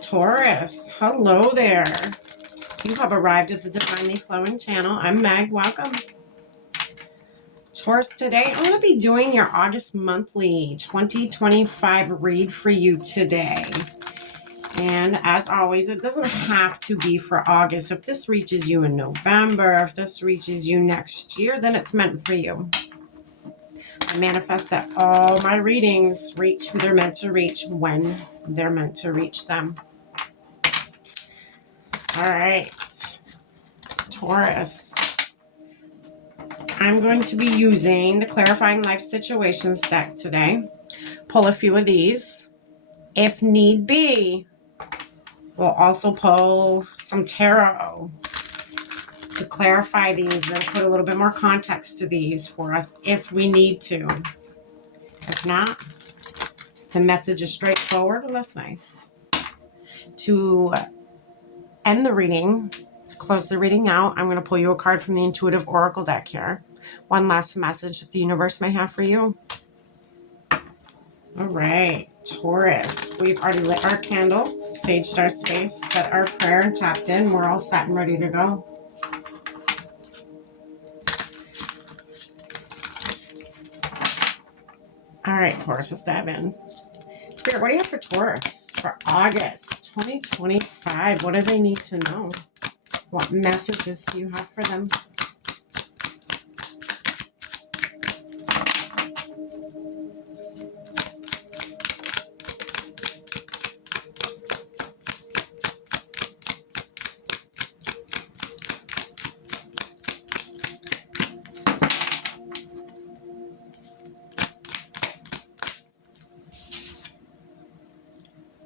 Taurus, hello there. You have arrived at the Divinely Flowing channel. I'm Meg. Welcome. Taurus, today I'm going to be doing your August monthly 2025 read for you today. And as always, it doesn't have to be for August. If this reaches you in November, if this reaches you next year, then it's meant for you. I manifest that all my readings reach who they're meant to reach when they're meant to reach them. All right, Taurus. I'm going to be using the Clarifying Life Situations deck today. Pull a few of these. If need be, we'll also pull some tarot to clarify these or to put a little bit more context to these for us if we need to. If not, the message is straightforward and that's nice. To end the reading, to close the reading out, I'm going to pull you a card from the Intuitive Oracle deck here. One last message that the universe may have for you. All right, Taurus. We've already lit our candle, saged our space, said our prayer, and tapped in. We're all set and ready to go. All right, Taurus, let's dive in. Spirit, what do you have for Taurus for August 2025? What do they need to know? What messages do you have for them?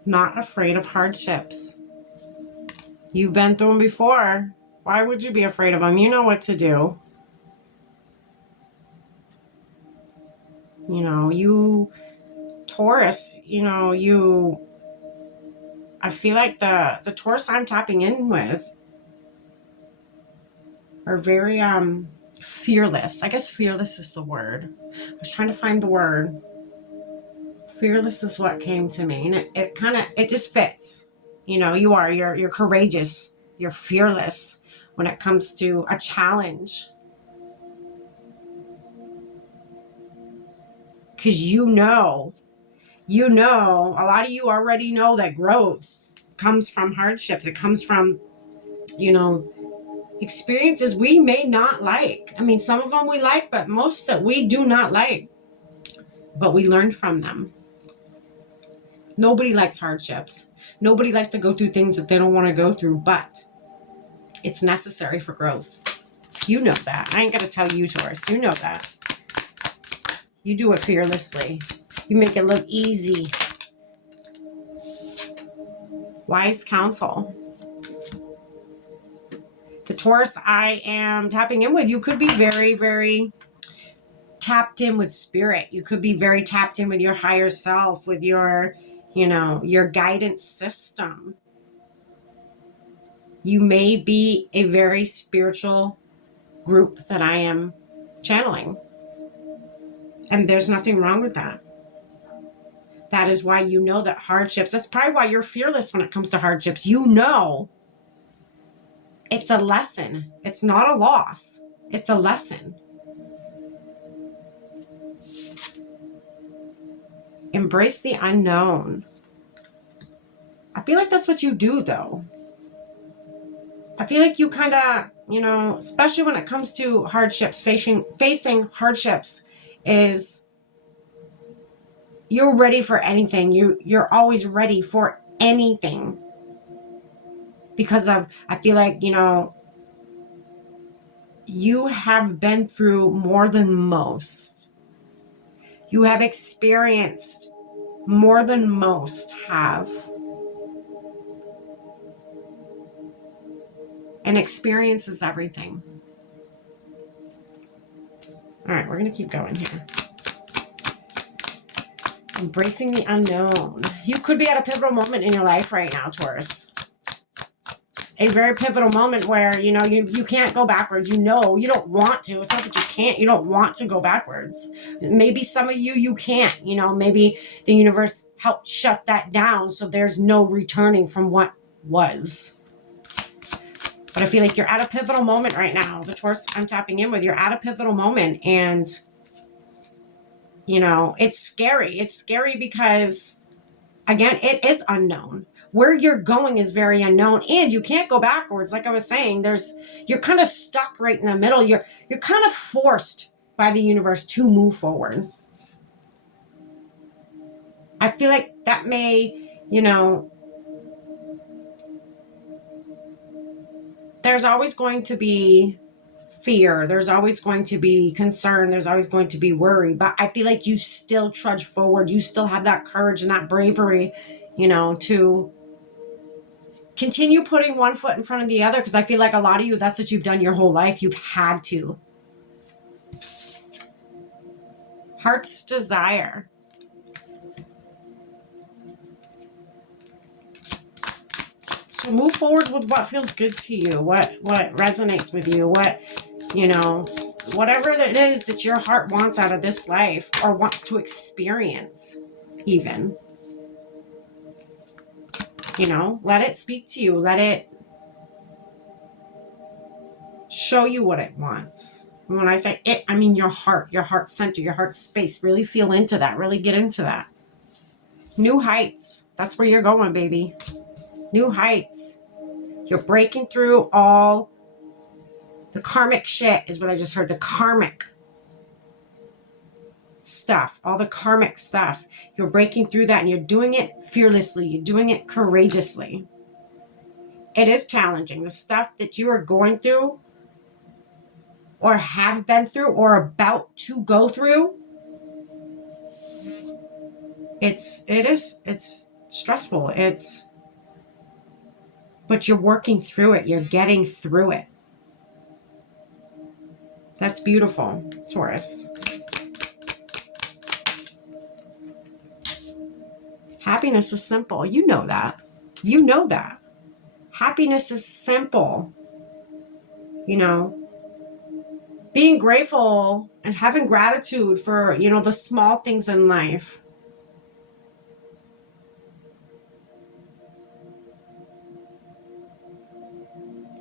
Not afraid of hardships. You've been through them before. Why would you be afraid of them? You know what to do. You know, you, Taurus, I feel like the Taurus I'm tapping in with are very fearless. I guess fearless is the word. I was trying to find the word. Fearless is what came to me, and it just fits. You know, you're courageous, you're fearless when it comes to a challenge, because you know a lot of you already know that growth comes from hardships. It comes from, experiences we may not like. I mean, some of them we like, but most that we do not like, but we learn from them. Nobody likes hardships. Nobody likes to go through things that they don't want to go through, but it's necessary for growth. You know that. I ain't going to tell you, Taurus. You know that. You do it fearlessly. You make it look easy. Wise counsel. The Taurus I am tapping in with, you could be very, very tapped in with spirit. You could be very tapped in with your higher self, with your guidance system. You may be a very spiritual group that I am channeling. And there's nothing wrong with that. That is why you know that hardships, that's probably why you're fearless when it comes to hardships. You know it's a lesson. It's not a loss. It's a lesson. Embrace the unknown. I feel like that's what you do, though. I feel like you kind of, especially when it comes to hardships, facing hardships, is you're ready for anything. You're always ready for anything. Because I feel like, you have been through more than most. You have experienced more than most have. And experience is everything. All right, we're going to keep going here. Embracing the unknown. You could be at a pivotal moment in your life right now, Taurus. a very pivotal moment where, you know, you can't go backwards. You know, you don't want to. It's not that you can't. You don't want to go backwards. Maybe some of you can't. You know, maybe the universe helped shut that down so there's no returning from what was. But I feel like you're at a pivotal moment right now. The Taurus I'm tapping in with, you're at a pivotal moment. And, you know, it's scary. It's scary because, again, it is unknown. Where you're going is very unknown, and you can't go backwards. Like I was saying, you're kind of stuck right in the middle. You're kind of forced by the universe to move forward. I feel like that may, you know, there's always going to be fear. There's always going to be concern. There's always going to be worry. But I feel like you still trudge forward. You still have that courage and that bravery, you know, to continue putting one foot in front of the other, because I feel like a lot of you, that's what you've done your whole life. You've had to. Heart's desire. So move forward with what feels good to you, what resonates with you, what, you know, whatever it is that your heart wants out of this life or wants to experience even. You know, let it speak to you. Let it show you what it wants. And when I say it, I mean your heart center, your heart space. Really feel into that. Really get into that. New heights. That's where you're going, baby. New heights. You're breaking through all the karmic shit is what I just heard. The karmic stuff. All the karmic stuff. You're breaking through that and you're doing it fearlessly. You're doing it courageously. It is challenging. The stuff that you are going through or have been through or about to go through, it's stressful. But you're working through it. You're getting through it. That's beautiful, Taurus. Happiness is simple. You know that. You know that. Happiness is simple. You know, being grateful and having gratitude for, you know, the small things in life.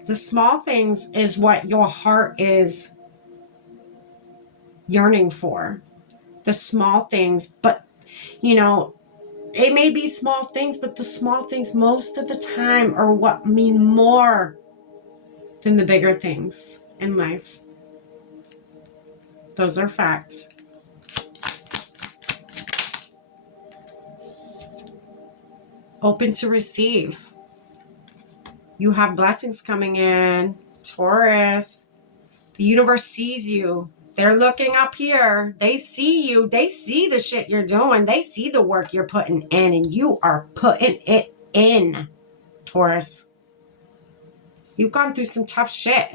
The small things is what your heart is yearning for. The small things, but, you know, they may be small things, but the small things most of the time are what mean more than the bigger things in life. Those are facts. Open to receive. You have blessings coming in, Taurus. The universe sees you. They're looking up here. They see you. They see the shit you're doing. They see the work you're putting in, and you are putting it in, Taurus. You've gone through some tough shit.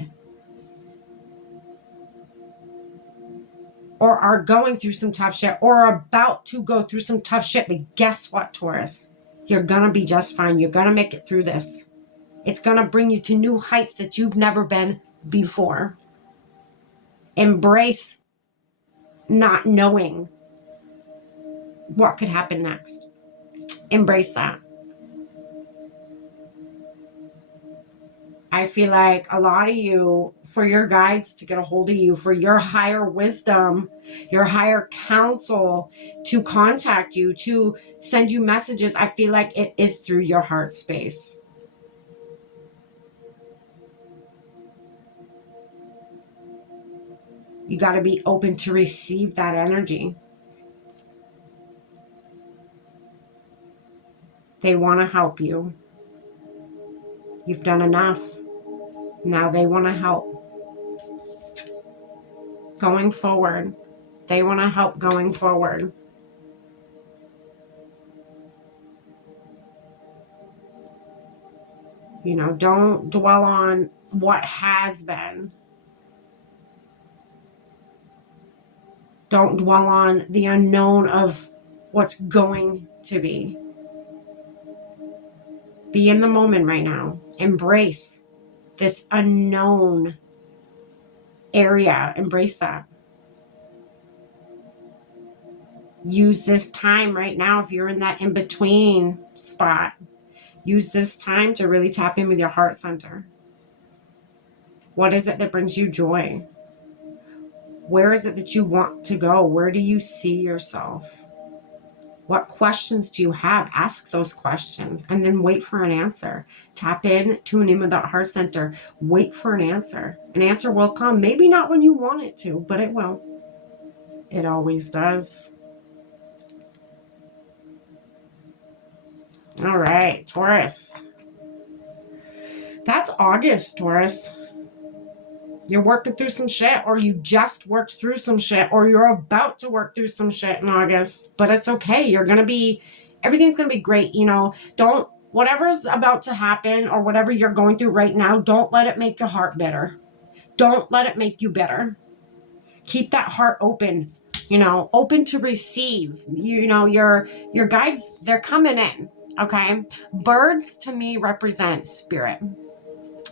Or are going through some tough shit. Or are about to go through some tough shit. But guess what, Taurus? You're going to be just fine. You're going to make it through this. It's going to bring you to new heights that you've never been before. Embrace not knowing what could happen next. Embrace that. I feel like a lot of you, for your guides to get a hold of you, for your higher wisdom, your higher counsel to contact you, to send you messages, I feel like it is through your heart space. You got to be open to receive that energy. They want to help you. You've done enough. Now they want to help. Going forward. They want to help going forward. You know, don't dwell on what has been. Don't dwell on the unknown of what's going to be. Be in the moment right now. Embrace this unknown area. Embrace that. Use this time right now, if you're in that in-between spot, use this time to really tap in with your heart center. What is it that brings you joy? Where is it that you want to go? Where do you see yourself? What questions do you have? Ask those questions and then wait for an answer. Tap in, tune in with that heart center. Wait for an answer. An answer will come. Maybe not when you want it to, but it will. It always does. All right, Taurus. That's August, Taurus. You're working through some shit, or you just worked through some shit, or you're about to work through some shit in August, but it's okay. Everything's going to be great. You know, whatever's about to happen or whatever you're going through right now, don't let it make your heart bitter. Don't let it make you bitter. Keep that heart open, open to receive. Your guides, they're coming in. Okay. Birds to me represent spirit.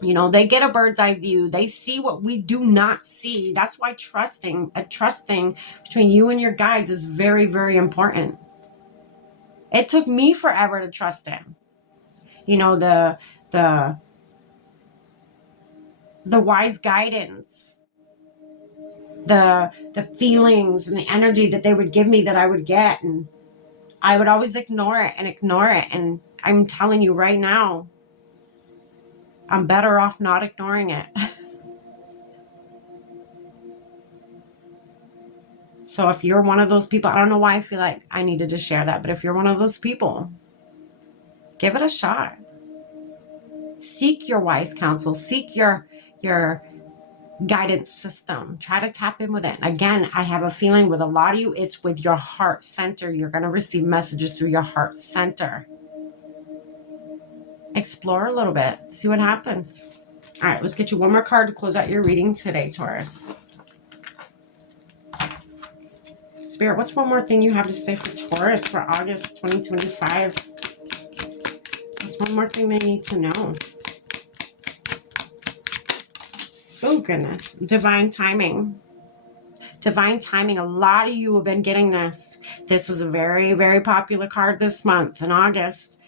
They get a bird's eye view. They see what we do not see. That's why trusting between you and your guides is very, very important. It took me forever to trust him. The wise guidance, the feelings and the energy that they would give me that I would get. And I would always ignore it. And I'm telling you right now, I'm better off not ignoring it. So if you're one of those people, I don't know why I feel like I needed to share that, but if you're one of those people, give it a shot. Seek your wise counsel. Seek your guidance system. Try to tap in with it. Again, I have a feeling with a lot of you, it's with your heart center. You're going to receive messages through your heart center. Explore a little bit. See what happens. All right, let's get you one more card to close out your reading today, Taurus. Spirit, what's one more thing you have to say for Taurus for August 2025? What's one more thing they need to know? Oh, goodness. Divine timing. Divine timing. A lot of you have been getting this. This is a very, very popular card this month in August.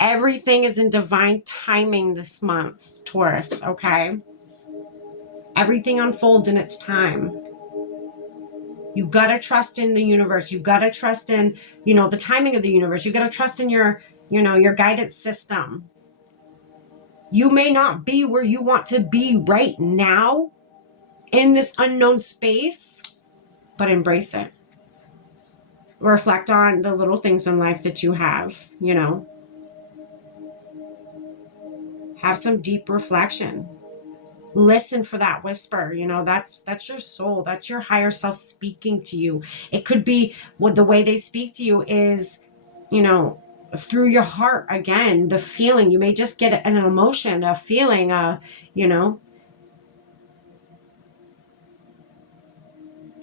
Everything is in divine timing this month, Taurus, okay? Everything unfolds in its time. You got to trust in the universe. You got to trust in, the timing of the universe. You got to trust in your guidance system. You may not be where you want to be right now in this unknown space, but embrace it. Reflect on the little things in life that you have, Have some deep reflection. Listen for that whisper. That's your soul. That's your higher self speaking to you. It could be the way they speak to you is, through your heart. Again, the feeling. You may just get an emotion, a feeling,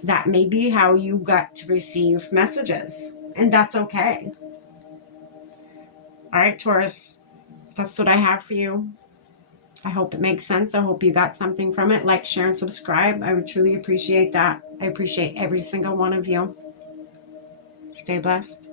that may be how you got to receive messages. And that's okay. All right, Taurus, that's what I have for you. I hope it makes sense. I hope you got something from it. Like, share, and subscribe. I would truly appreciate that. I appreciate every single one of you. Stay blessed.